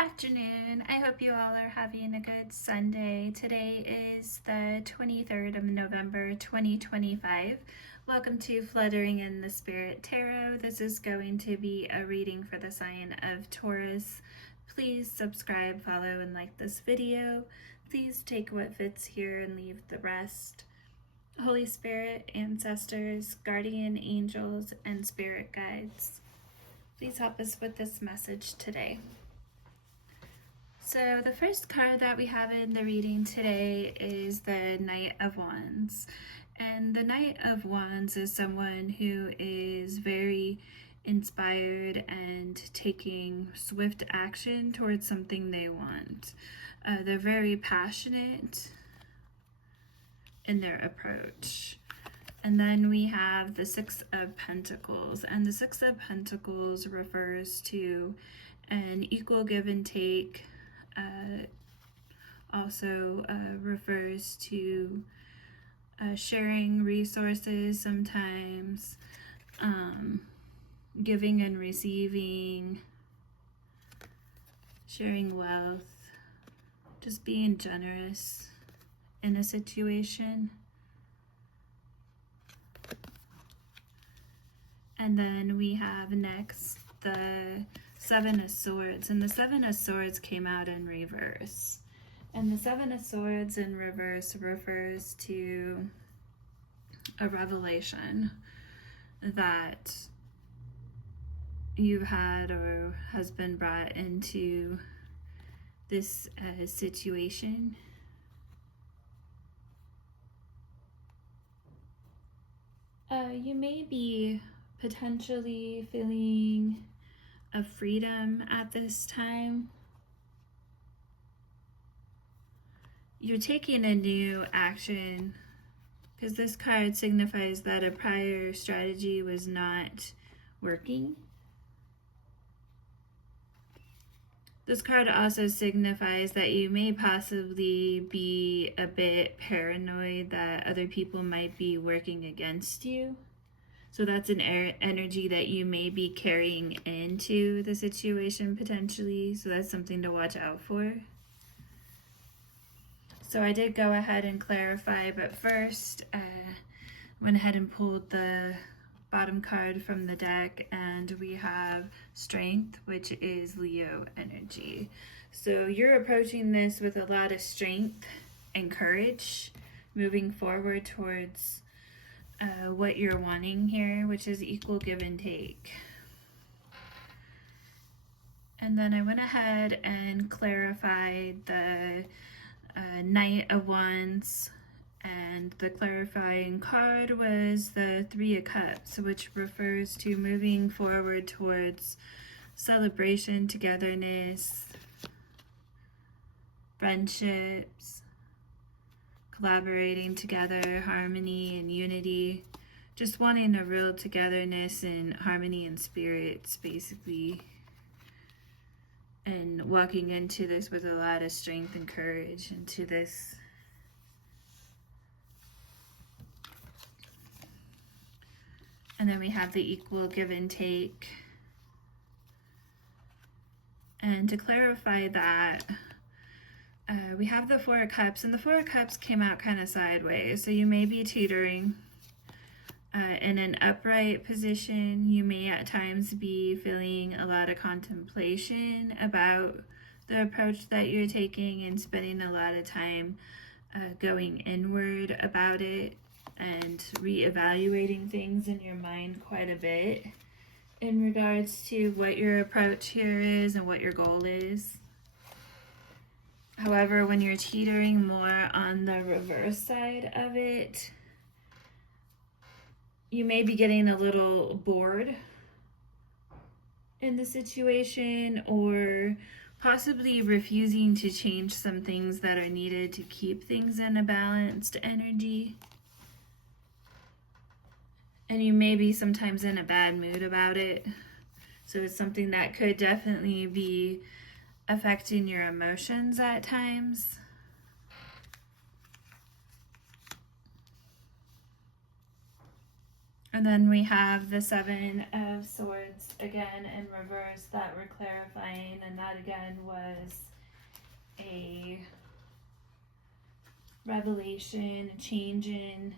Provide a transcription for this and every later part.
afternoon. I hope you all are having a good Sunday. Today is the 23rd of November, 2025. Welcome to Fluttering in the Spirit Tarot. This is going to be a reading for the sign of Taurus. Please subscribe, follow, and like this video. Please take what fits here and leave the rest. Holy Spirit, ancestors, guardian angels, and spirit guides, please help us with this message today. So the first card that we have in the reading today is the Knight of Wands. And the Knight of Wands is someone who is very inspired and taking swift action towards something they want. They're very passionate in their approach. And then we have the Six of Pentacles. And the Six of Pentacles refers to an equal give and take. Also refers to sharing resources sometimes, giving and receiving, sharing wealth, just being generous in a situation. And then we have next the Seven of Swords, and the Seven of Swords came out in reverse. And the Seven of Swords in reverse refers to a revelation that you've had or has been brought into this situation. You may be potentially feeling of freedom at this time. You're taking a new action because this card signifies that a prior strategy was not working. This card also signifies that you may possibly be a bit paranoid that other people might be working against you. So that's an energy that you may be carrying into the situation potentially. So that's something to watch out for. So I did go ahead and clarify, but first went ahead and pulled the bottom card from the deck, and we have Strength, which is Leo energy. So you're approaching this with a lot of strength and courage, moving forward towards what you're wanting here, which is equal give and take. And then I went ahead and clarified the Knight of Wands, and the clarifying card was the Three of Cups, which refers to moving forward towards celebration, togetherness, friendships, collaborating together, harmony and unity, just wanting a real togetherness and harmony and spirits, basically, and walking into this with a lot of strength and courage into this. And then we have the equal give and take. And to clarify that, we have the Four of Cups, and the Four of Cups came out kind of sideways. So you may be teetering in an upright position. You may at times be feeling a lot of contemplation about the approach that you're taking and spending a lot of time going inward about it and reevaluating things in your mind quite a bit in regards to what your approach here is and what your goal is. However, when you're teetering more on the reverse side of it, you may be getting a little bored in the situation, or possibly refusing to change some things that are needed to keep things in a balanced energy. And you may be sometimes in a bad mood about it. So it's something that could definitely be affecting your emotions at times. And then we have the Seven of Swords again in reverse that we're clarifying, and that again was a revelation, a change in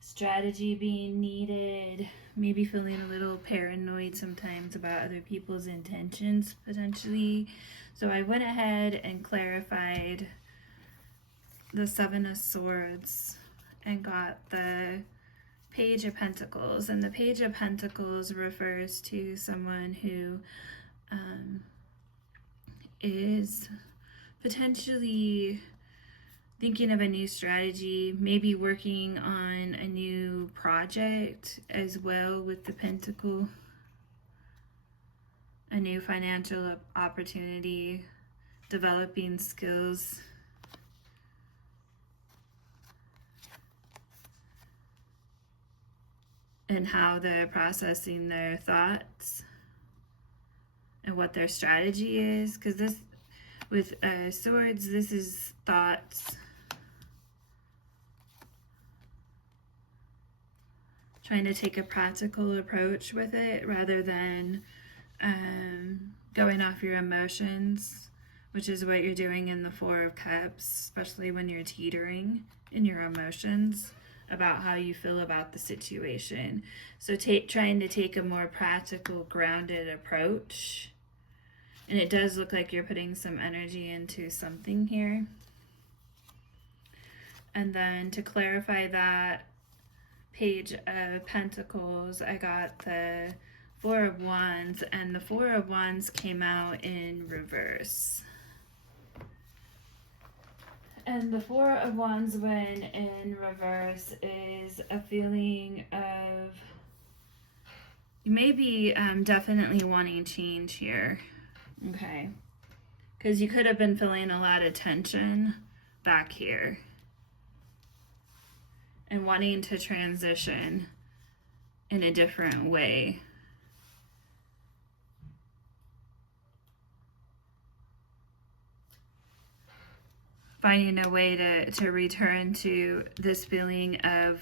strategy being needed, maybe feeling a little paranoid sometimes about other people's intentions potentially. So I went ahead and clarified the Seven of Swords and got the Page of Pentacles. And the Page of Pentacles refers to someone who is potentially thinking of a new strategy, maybe working on a new project as well with the Pentacle, a new financial opportunity, developing skills. And how they're processing their thoughts and what their strategy is. Because this, with swords, this is thoughts. Trying to take a practical approach with it rather than going off your emotions, which is what you're doing in the Four of Cups, especially when you're teetering in your emotions about how you feel about the situation. So trying to take a more practical, grounded approach. And it does look like you're putting some energy into something here. And then to clarify that Page of Pentacles, I got the Four of Wands, and the Four of Wands came out in reverse. And the Four of Wands, when in reverse, is a feeling of, you may be definitely wanting change here, okay? Because you could have been feeling a lot of tension back here and wanting to transition in a different way. Finding a way to return to this feeling of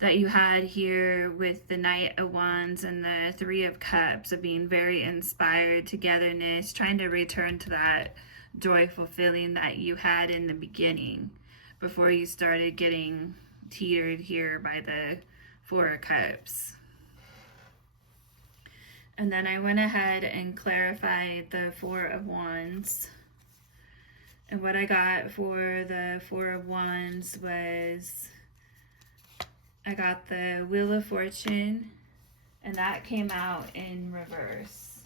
that you had here with the Knight of Wands and the Three of Cups, of being very inspired, togetherness, trying to return to that joyful feeling that you had in the beginning before you started getting teetered here by the Four of Cups. And then I went ahead and clarified the Four of Wands. And what I got for the Four of Wands was, I got the Wheel of Fortune, and that came out in reverse.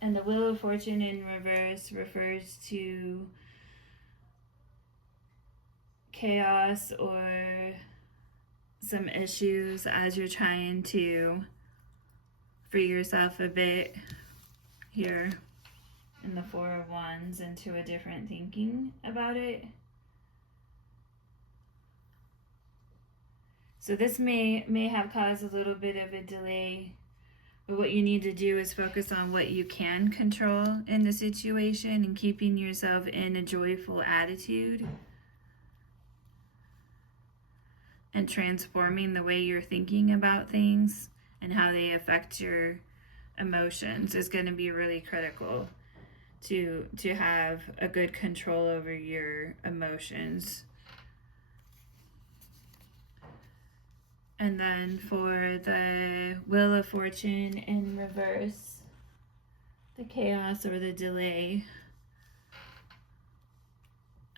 And the Wheel of Fortune in reverse refers to chaos or some issues as you're trying to free yourself a bit here in the Four of Wands into a different thinking about it. So this may have caused a little bit of a delay, but what you need to do is focus on what you can control in the situation and keeping yourself in a joyful attitude and transforming the way you're thinking about things and how they affect your emotions is going to be really critical to have a good control over your emotions. And then for the Wheel of Fortune in reverse, the chaos or the delay,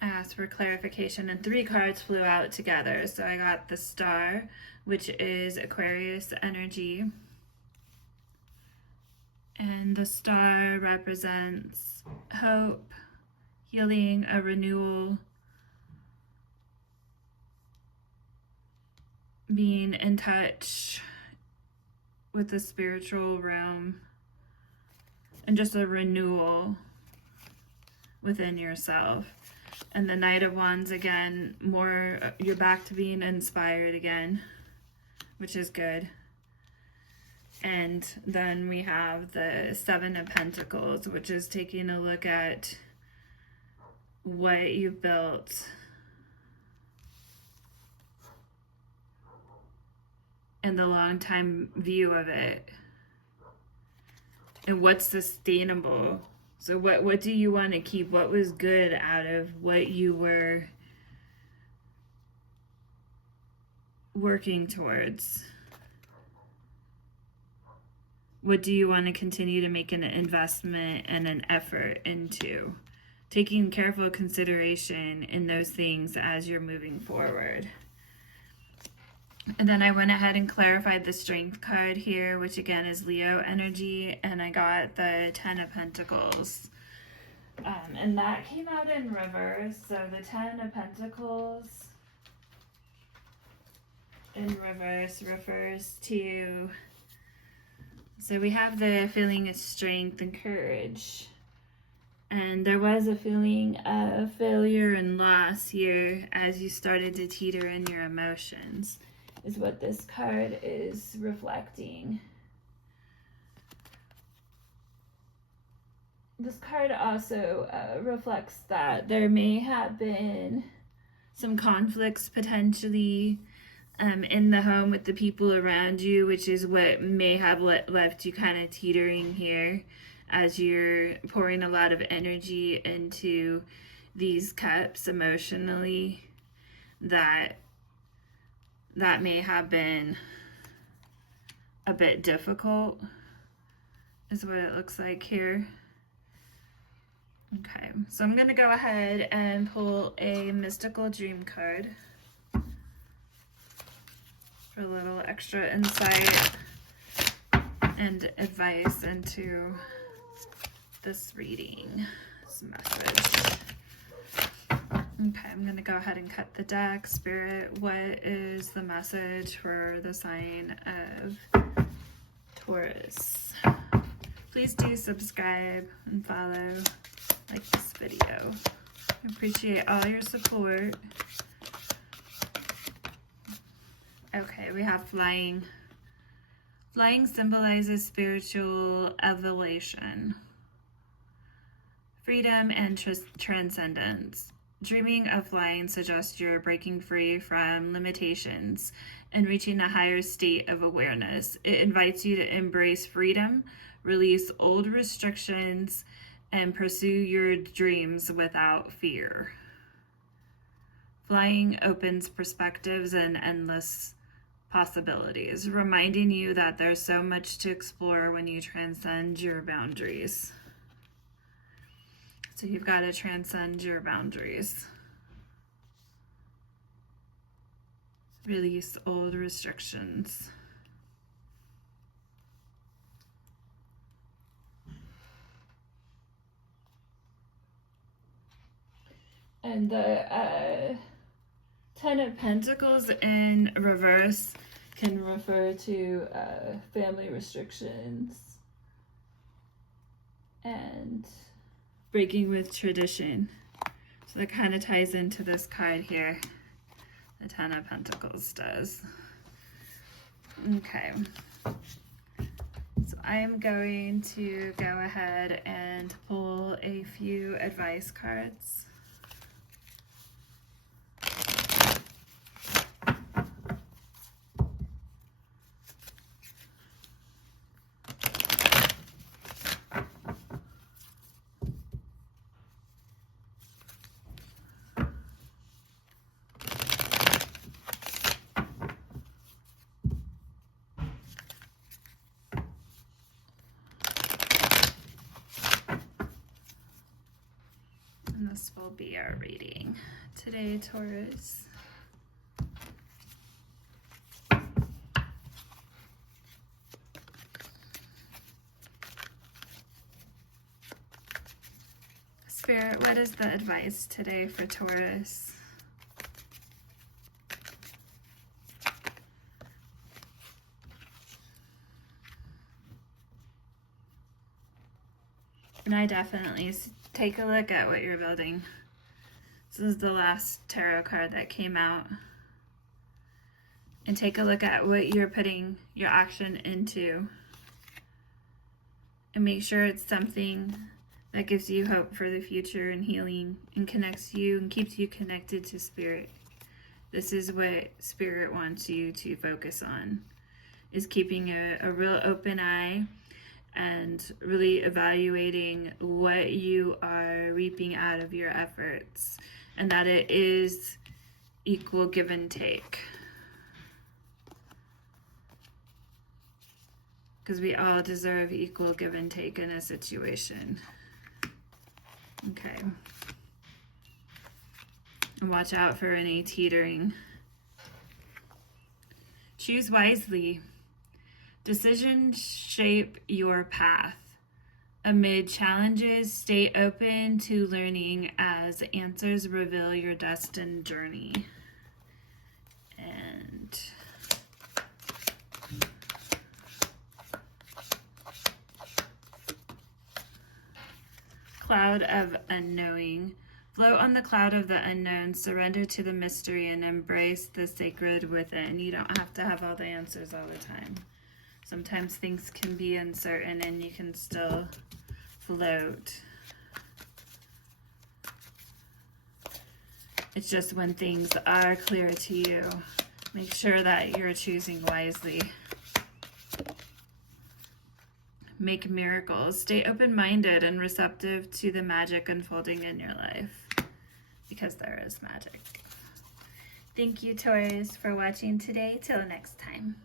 I asked for clarification, and 3 cards flew out together. So I got the Star, which is Aquarius energy. And the Star represents hope, healing, a renewal, being in touch with the spiritual realm, and just a renewal within yourself. And the Knight of Wands, again, more, you're back to being inspired again, which is good. And then we have the Seven of Pentacles, which is taking a look at what you built and the long time view of it, and what's sustainable. So what do you want to keep? What was good out of what you were working towards? What do you want to continue to make an investment and an effort into? Taking careful consideration in those things as you're moving forward. And then I went ahead and clarified the Strength card here, which again is Leo energy, and I got the Ten of Pentacles. And that came out in reverse. So the Ten of Pentacles in reverse refers to, so we have the feeling of strength and courage. And there was a feeling of failure and loss here as you started to teeter in your emotions, is what this card is reflecting. This card also reflects that there may have been some conflicts potentially in the home with the people around you, which is what may have left you kind of teetering here as you're pouring a lot of energy into these cups emotionally. That may have been a bit difficult, is what it looks like here. Okay, so I'm going to go ahead and pull a mystical dream card for a little extra insight and advice into this reading, this message. Okay, I'm going to go ahead and cut the deck. Spirit, what is the message for the sign of Taurus? Please do subscribe and follow, like this video. I appreciate all your support. Okay, we have flying. Flying symbolizes spiritual elevation, freedom, and transcendence. Dreaming of flying suggests you're breaking free from limitations and reaching a higher state of awareness. It invites you to embrace freedom, release old restrictions, and pursue your dreams without fear. Flying opens perspectives and endless possibilities, reminding you that there's so much to explore when you transcend your boundaries. So you've got to transcend your boundaries. Release old restrictions. And the Ten of Pentacles in reverse can refer to family restrictions and breaking with tradition. So that kind of ties into this card here. The Ten of Pentacles does. Okay. So I am going to go ahead and pull a few advice cards. And this will be our reading today, Taurus. Spirit, what is the advice today for Taurus? And I definitely take a look at what you're building. This is the last tarot card that came out. And take a look at what you're putting your action into. And make sure it's something that gives you hope for the future and healing and connects you and keeps you connected to Spirit. This is what Spirit wants you to focus on. is keeping a real open eye and really evaluating what you are reaping out of your efforts, and that it is equal give and take. Because we all deserve equal give and take in a situation. Okay. And watch out for any teetering. Choose wisely. Decisions shape your path. Amid challenges, stay open to learning as answers reveal your destined journey. And cloud of unknowing. Float on the cloud of the unknown, surrender to the mystery, and embrace the sacred within. You don't have to have all the answers all the time. Sometimes things can be uncertain and you can still float. It's just when things are clear to you, make sure that you're choosing wisely. Make miracles. Stay open-minded and receptive to the magic unfolding in your life, because there is magic. Thank you, Taurus, for watching today. Till next time.